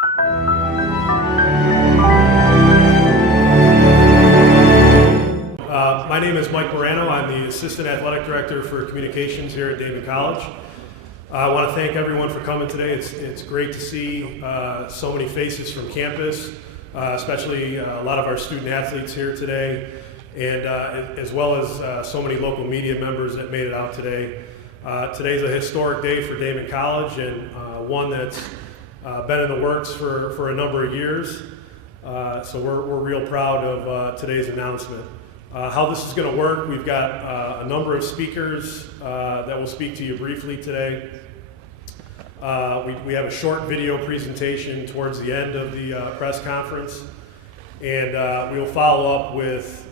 My name is Mike Morano. I'm the Assistant Athletic Director for Communications here at Daemen College. I want to thank everyone for coming today. It's great to see so many faces from campus, especially a lot of our student athletes here today, and as well as so many local media members that made it out today. Today's a historic day for Daemen College, and one that's been in the works for a number of years. So we're real proud of today's announcement. How this is going to work, we've got a number of speakers that will speak to you briefly today. We have a short video presentation towards the end of the press conference, and we will follow up with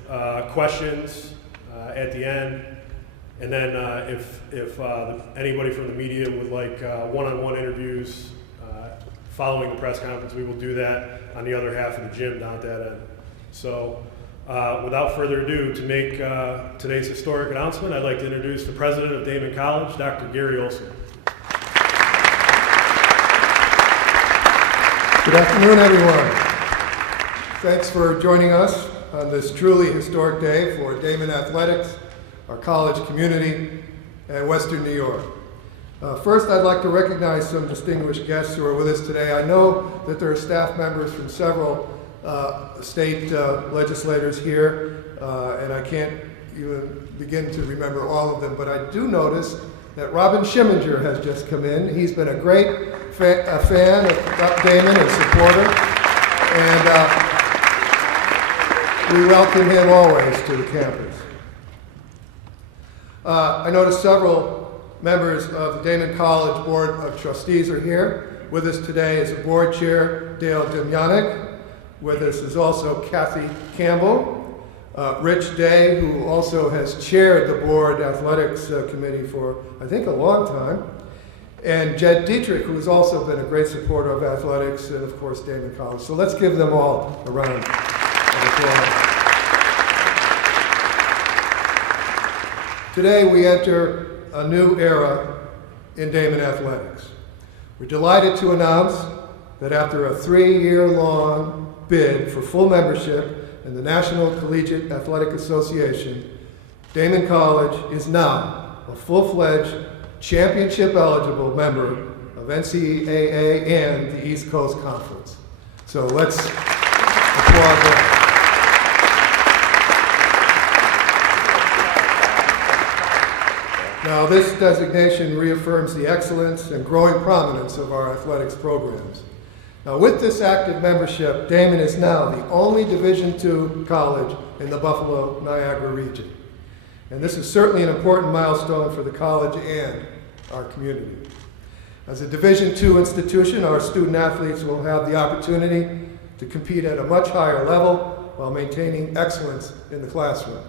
questions at the end. And then if anybody from the media would like one-on-one interviews following the press conference, we will do that on the other half of the gym down at that end. So without further ado, to make today's historic announcement, I'd like to introduce the president of Daemen College, Dr. Gary Olson. Good afternoon, everyone. Thanks for joining us on this truly historic day for Daemen athletics, our college community, and Western New York. First, I'd like to recognize some distinguished guests who are with us today. I know that there are staff members from several state legislators here, and I can't even begin to remember all of them, but I do notice that Robin Schimminger has just come in. He's been a great fan of Daemen and supporter, and we welcome him always to the campus. I noticed several members of the Daemen College Board of Trustees are here. With us today is the board chair, Dale Demjanic. With us is also Kathy Campbell, Rich Day, who also has chaired the board athletics committee for, I think, a long time, and Jed Dietrich, who has also been a great supporter of athletics, and of course, Daemen College. So let's give them all a round of applause. Today, we enter a new era in Daemen athletics. We're delighted to announce that after a 3-year-long bid for full membership in the National Collegiate Athletic Association, Daemen College is now a full-fledged, championship-eligible member of NCAA and the East Coast Conference. So let's applaud them. Now, this designation reaffirms the excellence and growing prominence of our athletics programs. Now, with this active membership, Daemen is now the only Division II college in the Buffalo-Niagara region. And this is certainly an important milestone for the college and our community. As a Division II institution, our student athletes will have the opportunity to compete at a much higher level while maintaining excellence in the classroom.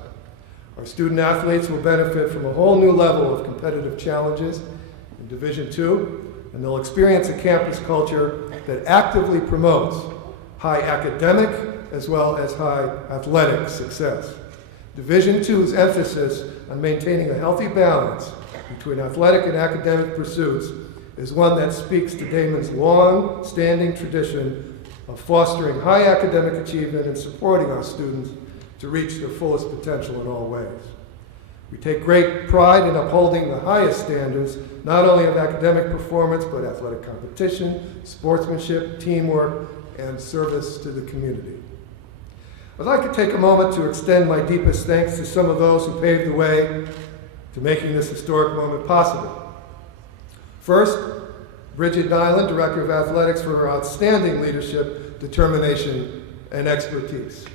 Our student athletes will benefit from a whole new level of competitive challenges in Division II, and they'll experience a campus culture that actively promotes high academic as well as high athletic success. Division II's emphasis on maintaining a healthy balance between athletic and academic pursuits is one that speaks to Daemen's long-standing tradition of fostering high academic achievement and supporting our students to reach their fullest potential in all ways. We take great pride in upholding the highest standards, not only of academic performance, but athletic competition, sportsmanship, teamwork, and service to the community. I'd like to take a moment to extend my deepest thanks to some of those who paved the way to making this historic moment possible. First, Bridget Nyland, Director of Athletics, for her outstanding leadership, determination, and expertise.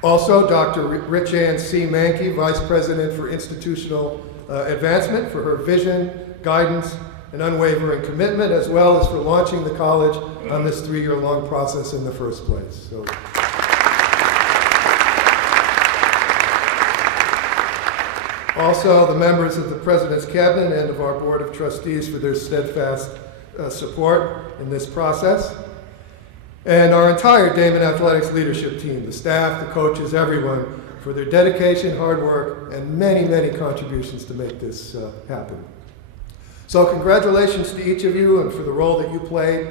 Also, Dr. Rich Ann C. Mankey, Vice President for Institutional Advancement, for her vision, guidance, and unwavering commitment, as well as for launching the college on this 3-year-long process in the first place. So. Also, the members of the President's Cabinet and of our Board of Trustees for their steadfast support in this process. And our entire Daemen Athletics leadership team, the staff, the coaches, everyone, for for their dedication, hard work, and many, many contributions to make this happen. So congratulations to each of you and for the role that you played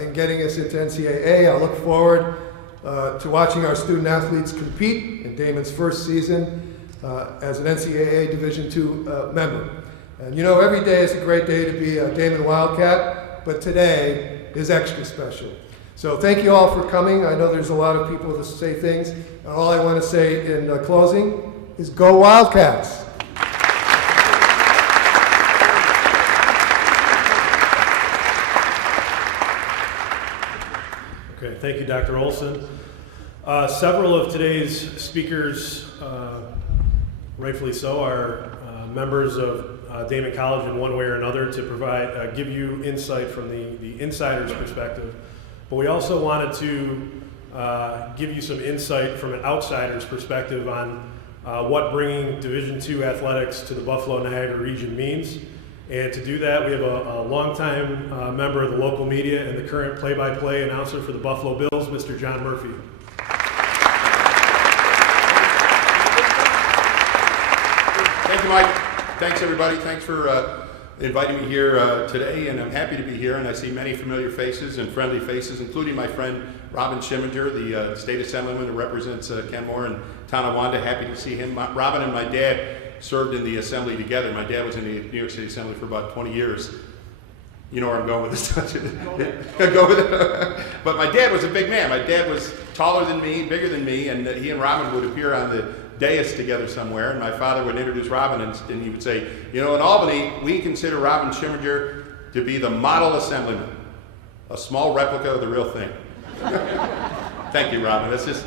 in getting us into NCAA. I look forward to watching our student athletes compete in Daemen's first season as an NCAA Division II member. And you know, every day is a great day to be a Daemen Wildcat, but today is extra special. So thank you all for coming. I know there's a lot of people to say things. And all I want to say in closing is go Wildcats! Okay, thank you, Dr. Olson. Several of today's speakers, rightfully so, are members of Daemen College in one way or another to provide, give you insight from the insider's perspective. But we also wanted to give you some insight from an outsider's perspective on what bringing Division II athletics to the Buffalo-Niagara region means. And to do that, we have a longtime member of the local media and the current play-by-play announcer for the Buffalo Bills, Mr. John Murphy. Thank you, Mike. Thanks, everybody. Thanks for inviting me here today, and I'm happy to be here. And I see many familiar faces and friendly faces, including my friend Robin Schimminger, the state assemblyman who represents Kenmore and Tonawanda. Happy to see him. Robin and my dad served in the assembly together. My dad was in the New York City Assembly for about 20 years. You know where I'm going with this. Go with it. But my dad was a big man. My dad was taller than me, bigger than me, and he and Robin would appear on the dais together somewhere, and my father would introduce Robin, and he would say, you know, in Albany, we consider Robin Schimminger to be the model assemblyman, a small replica of the real thing. Thank you, Robin. It's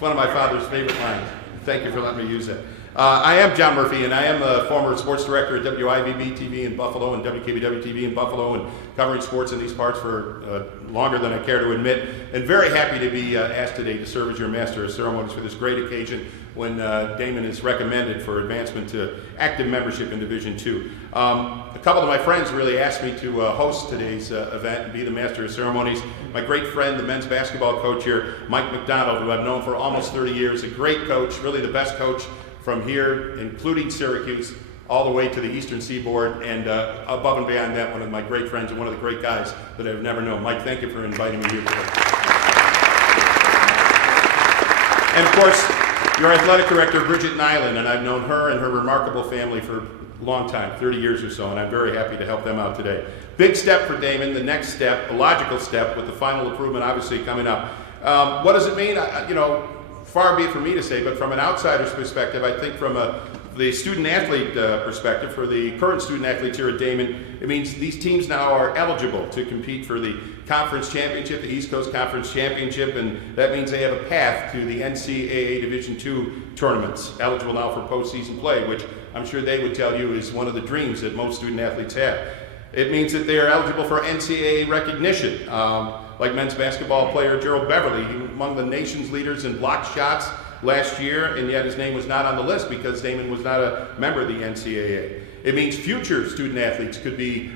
one of my father's favorite lines. Thank you for letting me use that. I am John Murphy, and I am a former sports director at WIVB TV in Buffalo and WKBW TV in Buffalo, and covering sports in these parts for longer than I care to admit, and very happy to be asked today to serve as your master of ceremonies for this great occasion when Daemen is recommended for advancement to active membership in Division II. A couple of my friends really asked me to host today's event and be the master of ceremonies. My great friend, the men's basketball coach here, Mike McDonald, who I've known for almost 30 years, a great coach, really the best coach from here, including Syracuse, all the way to the Eastern Seaboard, and above and beyond that, one of my great friends and one of the great guys that I've never known. Mike, thank you for inviting me here today. And of course, your athletic director, Bridget Nyland, and I've known her and her remarkable family for a long time, 30 years or so, and I'm very happy to help them out today. Big step for Daemen, the next step, a logical step, with the final improvement obviously coming up. What does it mean? You know, far be it for me to say, but from an outsider's perspective, I think from the student-athlete perspective, for the current student-athletes here at Daemen, it means these teams now are eligible to compete for the conference championship, the East Coast Conference Championship, and that means they have a path to the NCAA Division II tournaments, eligible now for postseason play, which I'm sure they would tell you is one of the dreams that most student-athletes have. It means that they are eligible for NCAA recognition. Like men's basketball player Gerald Beverly, among the nation's leaders in block shots last year, and yet his name was not on the list because Daemen was not a member of the NCAA. It means future student athletes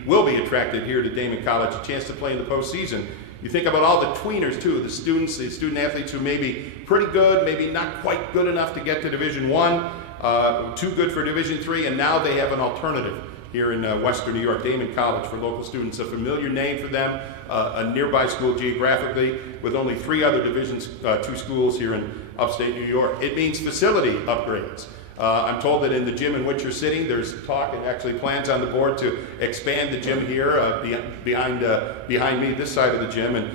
will be attracted here to Daemen College, a chance to play in the postseason. You think about all the tweeners too, the student athletes who may be pretty good, maybe not quite good enough to get to Division I, too good for Division III, and now they have an alternative here in Western New York, Daemen College, for local students, a familiar name for them, a nearby school geographically, with only 3 other Division II schools here in upstate New York. It means facility upgrades. I'm told that in the gym in which you're sitting, there's talk and actually plans on the board to expand the gym here behind me, this side of the gym, and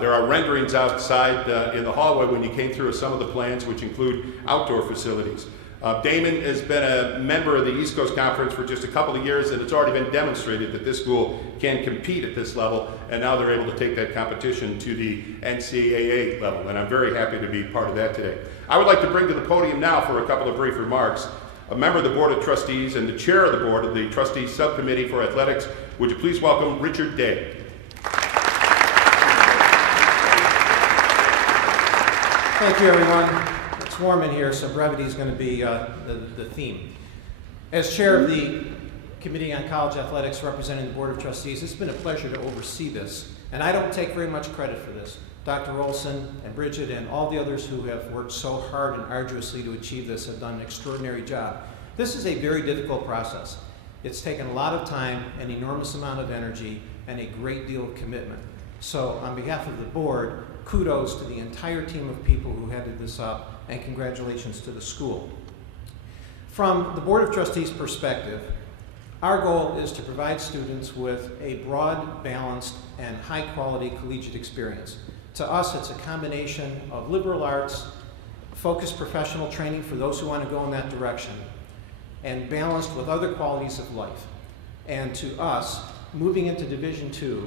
there are renderings outside in the hallway when you came through of some of the plans, which include outdoor facilities. Daemen has been a member of the East Coast Conference for just a couple of years, and it's already been demonstrated that this school can compete at this level, and now they're able to take that competition to the NCAA level, and I'm very happy to be part of that today. I would like to bring to the podium now for a couple of brief remarks a member of the Board of Trustees and the chair of the Board of the Trustees Subcommittee for Athletics. Would you please welcome Richard Day. Thank you, everyone. It's warm in here, so brevity is going to be the theme. As chair of the Committee on College Athletics representing the Board of Trustees, it's been a pleasure to oversee this, And I don't take very much credit for this. Dr. Olson and Bridget and all the others who have worked so hard and arduously to achieve this have done an extraordinary job. This is a very difficult process. It's taken a lot of time, an enormous amount of energy, and a great deal of commitment. So on behalf of the board, kudos to the entire team of people who headed this up, and congratulations to the school. From the Board of Trustees' perspective, our goal is to provide students with a broad, balanced, and high-quality collegiate experience. To us, it's a combination of liberal arts, focused professional training for those who want to go in that direction, and balanced with other qualities of life. And to us, moving into Division II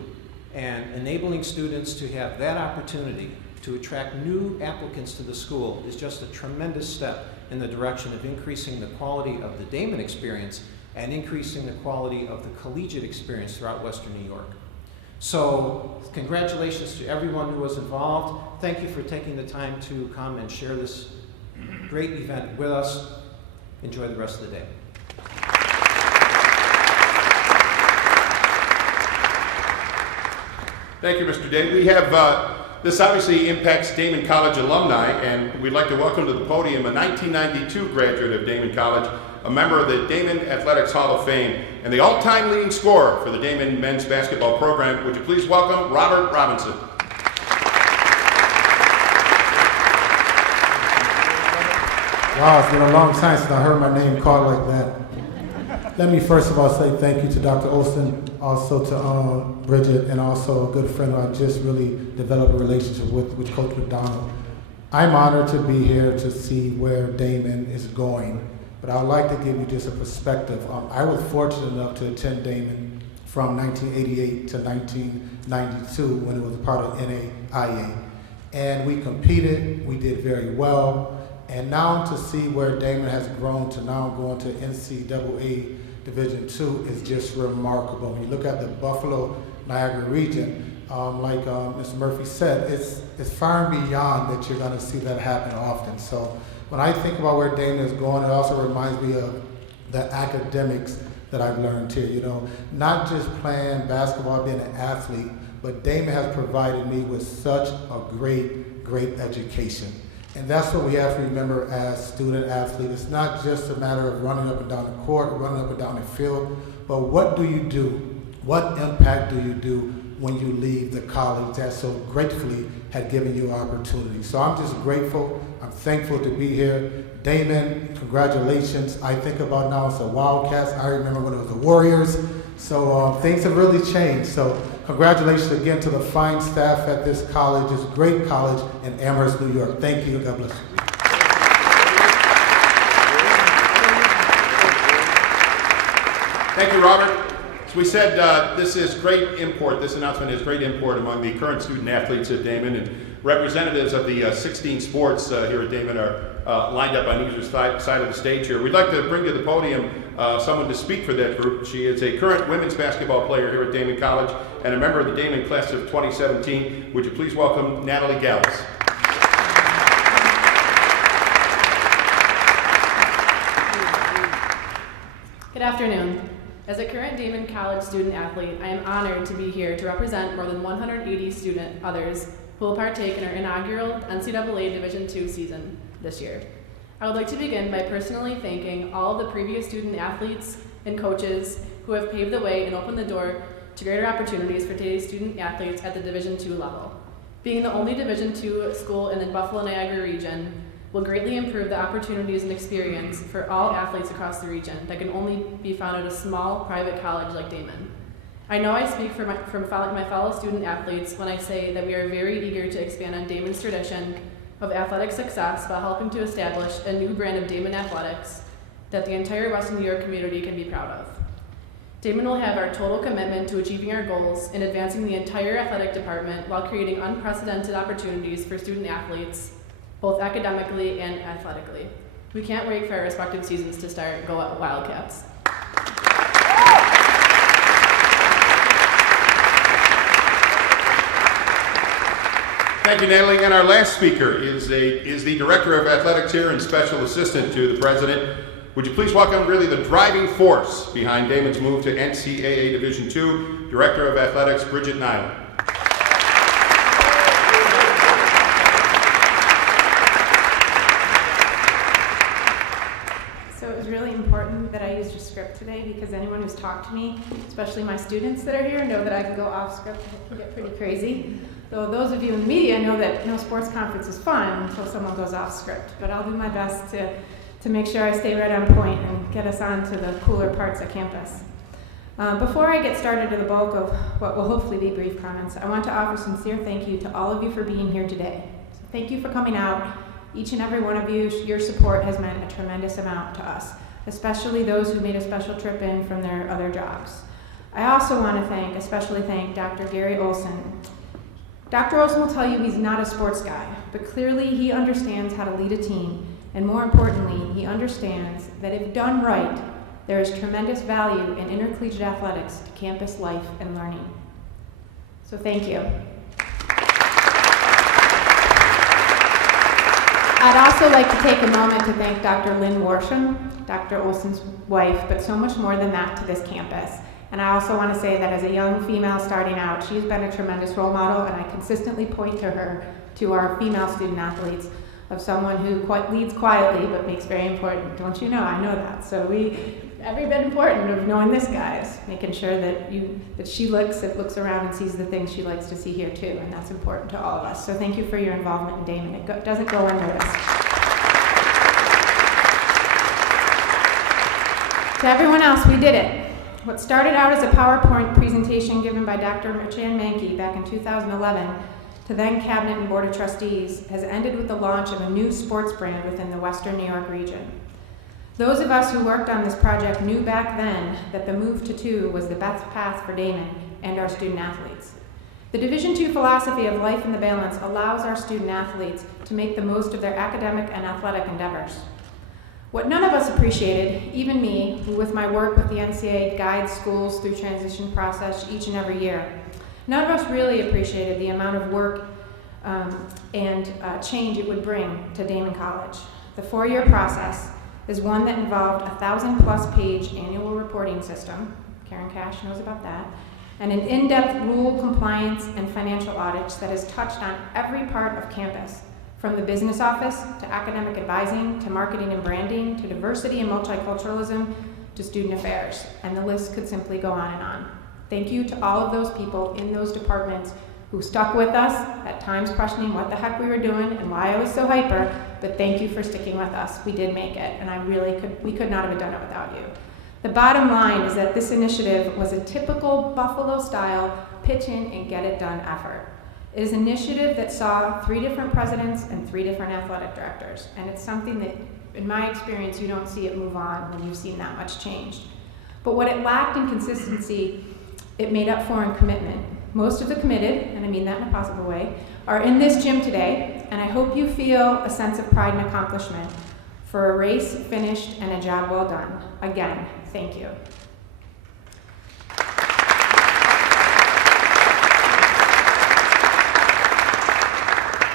and enabling students to have that opportunity to attract new applicants to the school is just a tremendous step in the direction of increasing the quality of the Daemen experience and increasing the quality of the collegiate experience throughout Western New York. So congratulations to everyone who was involved. Thank you for taking the time to come and share this great event with us. Enjoy the rest of the day. Thank you, Mr. Day. We have, this obviously impacts Daemen College alumni, and we'd like to welcome to the podium a 1992 graduate of Daemen College, a member of the Daemen Athletics Hall of Fame, and the all-time leading scorer for the Daemen men's basketball program. Would you please welcome Robert Robinson. Wow, it's been a long time since I heard my name called like that. Let me first of all say thank you to Dr. Olson, also to Bridget, and also a good friend who I just really developed a relationship with Coach McDonald. I'm honored to be here to see where Daemen is going, but I would like to give you just a perspective. I was fortunate enough to attend Daemen from 1988 to 1992 when it was a part of Ncaa. And we competed, we did very well. And now to see where Daemen has grown to now going to NCAA Division II is just remarkable. When you look at the Buffalo, Niagara region, like Mr. Murphy said, it's far and beyond that you're gonna see that happen often. So when I think about where Daemen is going, it also reminds me of the academics that I've learned here. You know, not just playing basketball, being an athlete, but Daemen has provided me with such a great education. And that's what we have to remember as student athletes. It's not just a matter of running up and down the court, running up and down the field, but what do you do? What impact do you do when you leave the college that so gratefully had given you opportunity? So I'm just grateful. I'm thankful to be here. Daemen, congratulations. I think about now it's the Wildcats. I remember when it was the Warriors. So things have really changed. So congratulations again to the fine staff at this college, this great college in Amherst, New York. Thank you. God bless you. Thank you, Robert. As we said, this is great import. This announcement is great import among the current student athletes at Daemen, and representatives of the 16 sports here at Daemen are lined up on either side of the stage here. We'd like to bring to the podium someone to speak for that group. She is a current women's basketball player here at Daemen College and a member of the Daemen class of 2017. Would you please welcome Natalie Gallows. Good afternoon. As a current Daemen College student athlete, I am honored to be here to represent more than 180 student others who will partake in our inaugural NCAA Division II season this year. I would like to begin by personally thanking all of the previous student athletes and coaches who have paved the way and opened the door to greater opportunities for today's student athletes at the Division II level. Being the only Division II school in the Buffalo Niagara region will greatly improve the opportunities and experience for all athletes across the region that can only be found at a small private college like Daemen. I know I speak for my fellow student athletes when I say that we are very eager to expand on Daemen's tradition of athletic success while helping to establish a new brand of Daemen athletics that the entire Western New York community can be proud of. Daemen will have our total commitment to achieving our goals and advancing the entire athletic department while creating unprecedented opportunities for student athletes, both academically and athletically. We can't wait for our respective seasons to start. Go Wildcats. Thank you, Natalie. And our last speaker is the Director of Athletics here and Special Assistant to the President. Would you please welcome really the driving force behind Daemen's move to NCAA Division II, Director of Athletics, Bridget Nyland. important that I used a script today, because anyone who's talked to me, especially my students that are here, know that I can go off script and get pretty crazy. So those of you in the media know that no sports conference is fun until someone goes off script. But I'll do my best to make sure I stay right on point and get us on to the cooler parts of campus. Before I get started to the bulk of what will hopefully be brief comments, I want to offer sincere thank you to all of you for being here today. So thank you for coming out. Each and every one of you, your support has meant a tremendous amount to us, especially those who made a special trip in from their other jobs. I also want to especially thank Dr. Gary Olson. Dr. Olson will tell you he's not a sports guy, but clearly he understands how to lead a team, and more importantly, he understands that if done right, there is tremendous value in intercollegiate athletics to campus life and learning. So thank you. I'd also like to take a moment to thank Dr. Lynn Worsham, Dr. Olson's wife, but so much more than that to this campus. And I also want to say that as a young female starting out, she's been a tremendous role model, and I consistently point to her, to our female student athletes, of someone who leads quietly but makes very important. Don't you know? I know that. So every bit important of knowing this, guys, making sure that she looks around and sees the things she likes to see here too, and that's important to all of us. So thank you for your involvement in Daemen. It doesn't go unnoticed. To everyone else, we did it. What started out as a PowerPoint presentation given by Dr. Ncaa back in 2011 to then Cabinet and Board of Trustees has ended with the launch of a new sports brand within the Western New York region. Those of us who worked on this project knew back then that the move to 2 was the best path for Daemen and our student athletes. The Division II philosophy of life in the balance allows our student athletes to make the most of their academic and athletic endeavors. What none of us appreciated, even me, who with my work with the Ncaa guides schools through transition process each and every year, none of us really appreciated the amount of work and change it would bring to Daemen College. The 4-year process is one that involved a 1,000+ page annual reporting system, Karen Cash knows about that, and an in-depth rule compliance and financial audits that has touched on every part of campus, from the business office to academic advising to marketing and branding to diversity and multiculturalism to student affairs, and the list could simply go on and on. Thank you to all of those people in those departments who stuck with us, at times questioning what the heck we were doing and why I was so hyper, but thank you for sticking with us. We did make it, and we could not have done it without you. The bottom line is that this initiative was a typical Buffalo-style pitch in and get it done effort. It is an initiative that saw 3 different presidents and 3 different athletic directors, and it's something that, in my experience, you don't see it move on when you've seen that much change. But what it lacked in consistency, it made up for in commitment. Most of the committed, and I mean that in a positive way, are in this gym today, and I hope you feel a sense of pride and accomplishment for a race finished and a job well done. Again, thank you.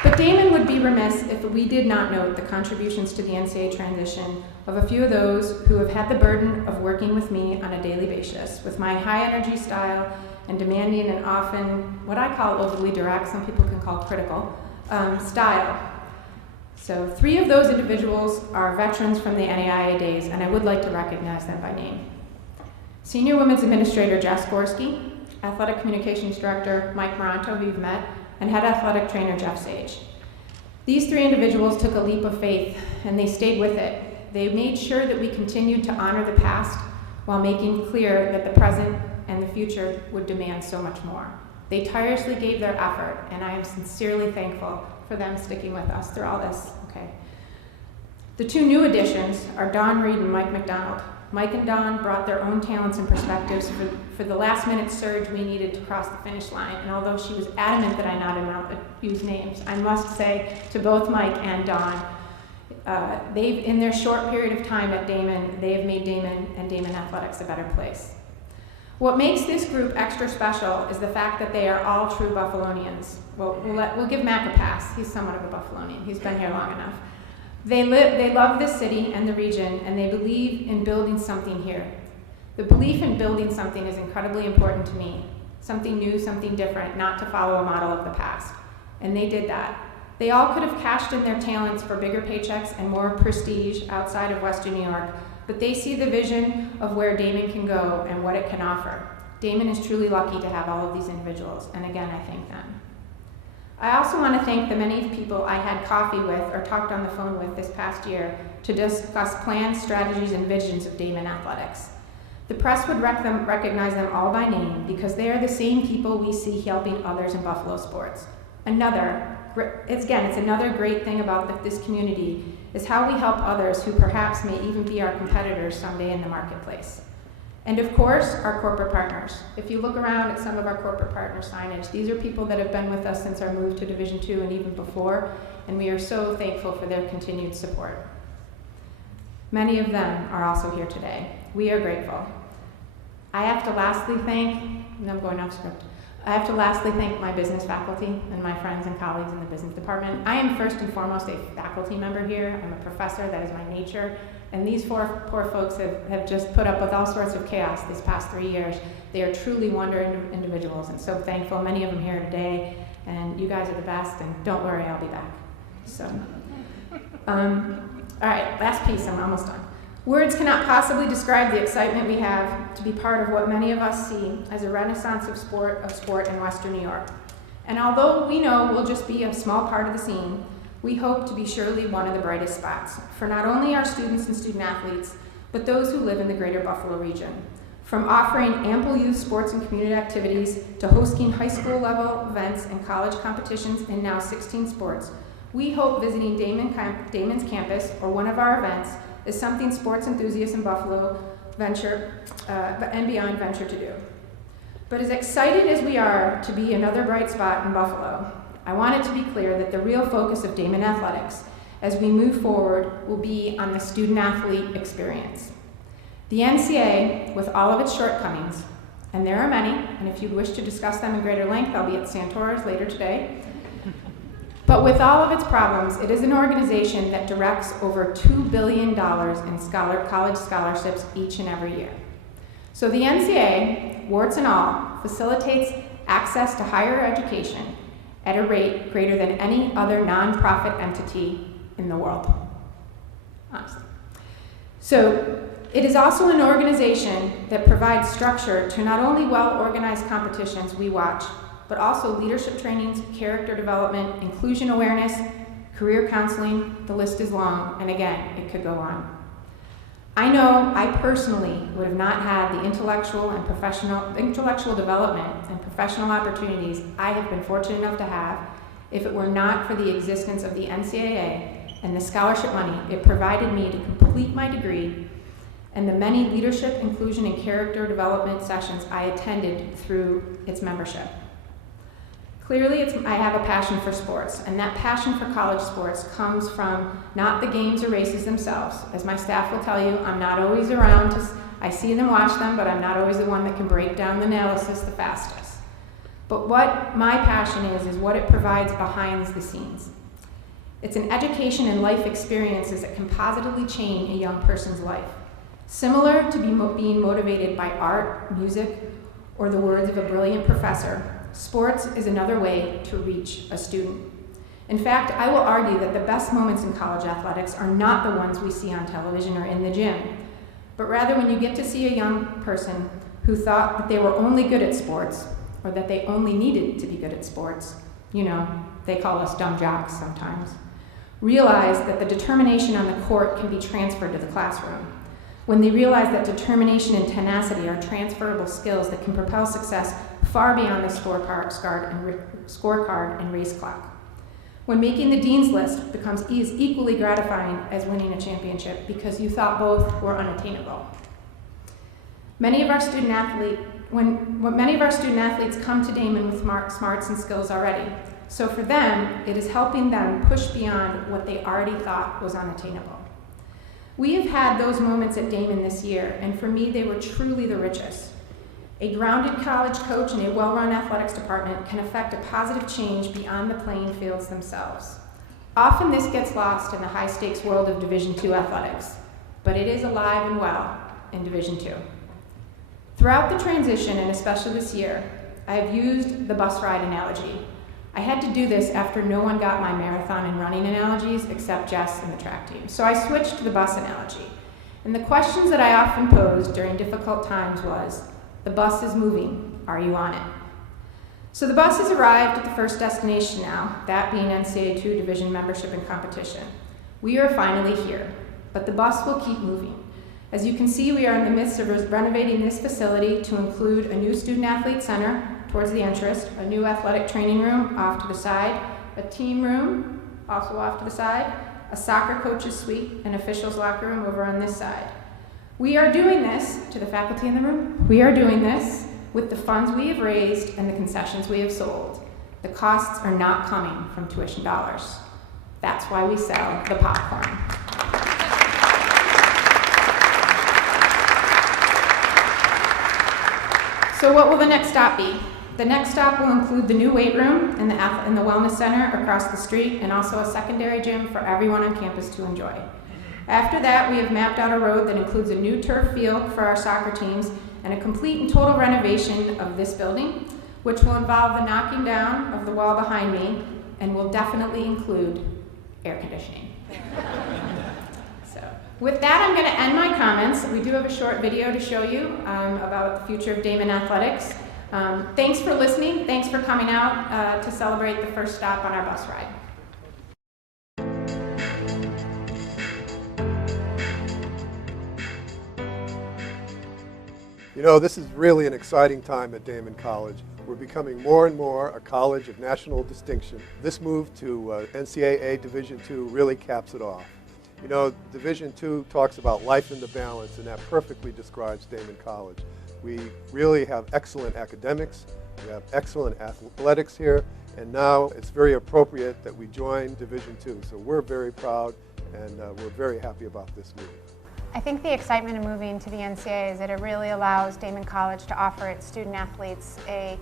But Daemen would be remiss if we did not note the contributions to the Ncaa transition of a few of those who have had the burden of working with me on a daily basis, with my high energy style and demanding and often what I call overly direct, some people can call critical, style. So 3 of those individuals are veterans from the NAIA days, and I would like to recognize them by name. Senior Women's Administrator Jess Gorski, Athletic Communications Director Mike Moranto, who you've met, and Head Athletic Trainer Jeff Sage. These 3 individuals took a leap of faith, and they stayed with it. They made sure that we continued to honor the past while making clear that the present and the future would demand so much more. They tirelessly gave their effort, and I am sincerely thankful for them sticking with us through all this. Okay. The 2 new additions are Dawn Reed and Mike McDonald. Mike and Dawn brought their own talents and perspectives for the last-minute surge we needed to cross the finish line, and although she was adamant that I not use names, I must say to both Mike and Dawn, they've, in their short period of time at Daemen, they have made Daemen and Daemen athletics a better place. What makes this group extra special is the fact that they are all true Buffalonians. Well, we'll give Mac a pass. He's somewhat of a Buffalonian. He's been here long enough. They love this city and the region, and they believe in building something here. The belief in building something is incredibly important to me. Something new, something different, not to follow a model of the past. And they did that. They all could have cashed in their talents for bigger paychecks and more prestige outside of Western New York, but they see the vision of where Daemen can go and what it can offer. Daemen is truly lucky to have all of these individuals, and again, I thank them. I also want to thank the many people I had coffee with or talked on the phone with this past year to discuss plans, strategies, and visions of Daemen athletics. The press would recognize them all by name because they are the same people we see helping others in Buffalo sports. It's another great thing about this community is how we help others who perhaps may even be our competitors someday in the marketplace. And of course, our corporate partners. If you look around at some of our corporate partner signage, these are people that have been with us since our move to Division II and even before, and we are so thankful for their continued support. Many of them are also here today. We are grateful. I have to lastly thank my business faculty and my friends and colleagues in the business department. I am first and foremost a faculty member here. I'm a professor, that is my nature. And these poor folks have just put up with all sorts of chaos these past 3 years. They are truly wonder individuals, and so thankful. Many of them here today, and you guys are the best, and don't worry, I'll be back. So, all right, last piece, I'm almost done. Words cannot possibly describe the excitement we have to be part of what many of us see as a renaissance of sport in Western New York. And although we know we'll just be a small part of the scene, we hope to be surely one of the brightest spots for not only our students and student athletes, but those who live in the greater Buffalo region. From offering ample youth sports and community activities to hosting high school level events and college competitions in now 16 sports, we hope visiting Daemen's campus or one of our events is something sports enthusiasts in Buffalo and beyond venture to do. But as excited as we are to be another bright spot in Buffalo, I want it to be clear that the real focus of Daemen athletics as we move forward will be on the student-athlete experience. The Ncaa, with all of its shortcomings, and there are many, and if you wish to discuss them in greater length, I'll be at Santora's later today. But with all of its problems, it is an organization that directs over $2 billion in college scholarships each and every year. So the Ncaa, warts and all, facilitates access to higher education at a rate greater than any other nonprofit entity in the world, honestly. So it is also an organization that provides structure to not only well-organized competitions we watch, but also leadership trainings, character development, inclusion awareness, career counseling. The list is long, and again, it could go on. I know I personally would have not had the intellectual development and professional opportunities I have been fortunate enough to have if it were not for the existence of the Ncaa and the scholarship money it provided me to complete my degree and the many leadership, inclusion, and character development sessions I attended through its membership. Clearly, I have a passion for sports, and that passion for college sports comes from not the games or races themselves. As my staff will tell you, I'm not always around. I see them, watch them, but I'm not always the one that can break down the analysis the fastest. But what my passion is what it provides behind the scenes. It's an education and life experiences that can positively change a young person's life. Similar to being motivated by art, music, or the words of a brilliant professor, sports is another way to reach a student. In fact, I will argue that the best moments in college athletics are not the ones we see on television or in the gym, but rather when you get to see a young person who thought that they were only good at sports, or that they only needed to be good at sports, they call us dumb jocks sometimes, realize that the determination on the court can be transferred to the classroom. When they realize that determination and tenacity are transferable skills that can propel success far beyond the scorecard and race clock. When making the dean's list becomes equally gratifying as winning a championship because you thought both were unattainable. Many of our student athletes come to Daemen with smarts and skills already. So for them, it is helping them push beyond what they already thought was unattainable. We have had those moments at Daemen this year, and for me, they were truly the richest. A grounded college coach and a well-run athletics department can affect a positive change beyond the playing fields themselves. Often this gets lost in the high-stakes world of Division II athletics, but it is alive and well in Division II. Throughout the transition, and especially this year, I have used the bus ride analogy. I had to do this after no one got my marathon and running analogies except Jess and the track team. So I switched to the bus analogy. And the questions that I often posed during difficult times was, the bus is moving, are you on it? So the bus has arrived at the first destination now, that being NCAA 2 division membership and competition. We are finally here, but the bus will keep moving. As you can see, we are in the midst of renovating this facility to include a new student athlete center towards the entrance, a new athletic training room off to the side, a team room also off to the side, a soccer coach's suite, and officials locker room over on this side. We are doing this, to the faculty in the room, we are doing this with the funds we have raised and the concessions we have sold. The costs are not coming from tuition dollars. That's why we sell the popcorn. So what will the next stop be? The next stop will include the new weight room and the wellness center across the street, and also a secondary gym for everyone on campus to enjoy. After that, we have mapped out a road that includes a new turf field for our soccer teams and a complete and total renovation of this building, which will involve the knocking down of the wall behind me and will definitely include air conditioning. So, with that, I'm going to end my comments. We do have a short video to show you about the future of Daemen athletics. Thanks for listening. Thanks for coming out to celebrate the first stop on our bus ride. You know, this is really an exciting time at Daemen College. We're becoming more and more a college of national distinction. This move to NCAA Division II really caps it off. You know, Division II talks about life in the balance, and that perfectly describes Daemen College. We really have excellent academics, we have excellent athletics here, and now it's very appropriate that we join Division II. So we're very proud, and we're very happy about this move. I think the excitement of moving to the NCAA is that it really allows Daemen College to offer its student athletes a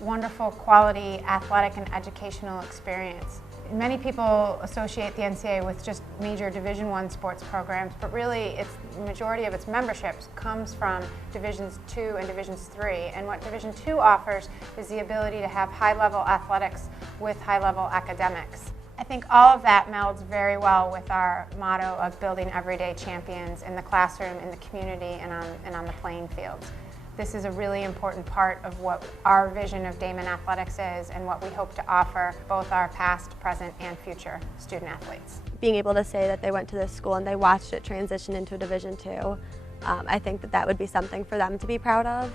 wonderful quality athletic and educational experience. Many people associate the NCAA with just major Division I sports programs, but really the majority of its memberships comes from Divisions II and Divisions III. And what Division II offers is the ability to have high-level athletics with high-level academics. I think all of that melds very well with our motto of building everyday champions in the classroom, in the community, and on the playing fields. This is a really important part of what our vision of Daemen athletics is and what we hope to offer both our past, present, and future student athletes. Being able to say that they went to this school and they watched it transition into a Division II, I think that would be something for them to be proud of,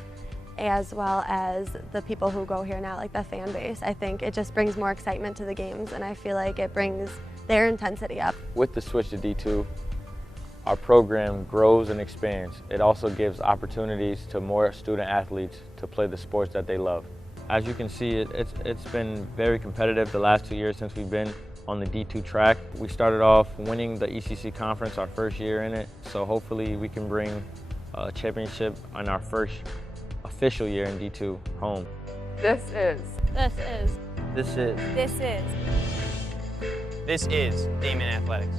as well as the people who go here now, like the fan base. I think it just brings more excitement to the games, and I feel like it brings their intensity up. With the switch to D2, our program grows and expands. It also gives opportunities to more student athletes to play the sports that they love. As you can see, it's been very competitive the last 2 years since we've been on the D2 track. We started off winning the ECC conference our first year in it, so hopefully we can bring a championship on our first official year in D2 home. This is Daemen Athletics.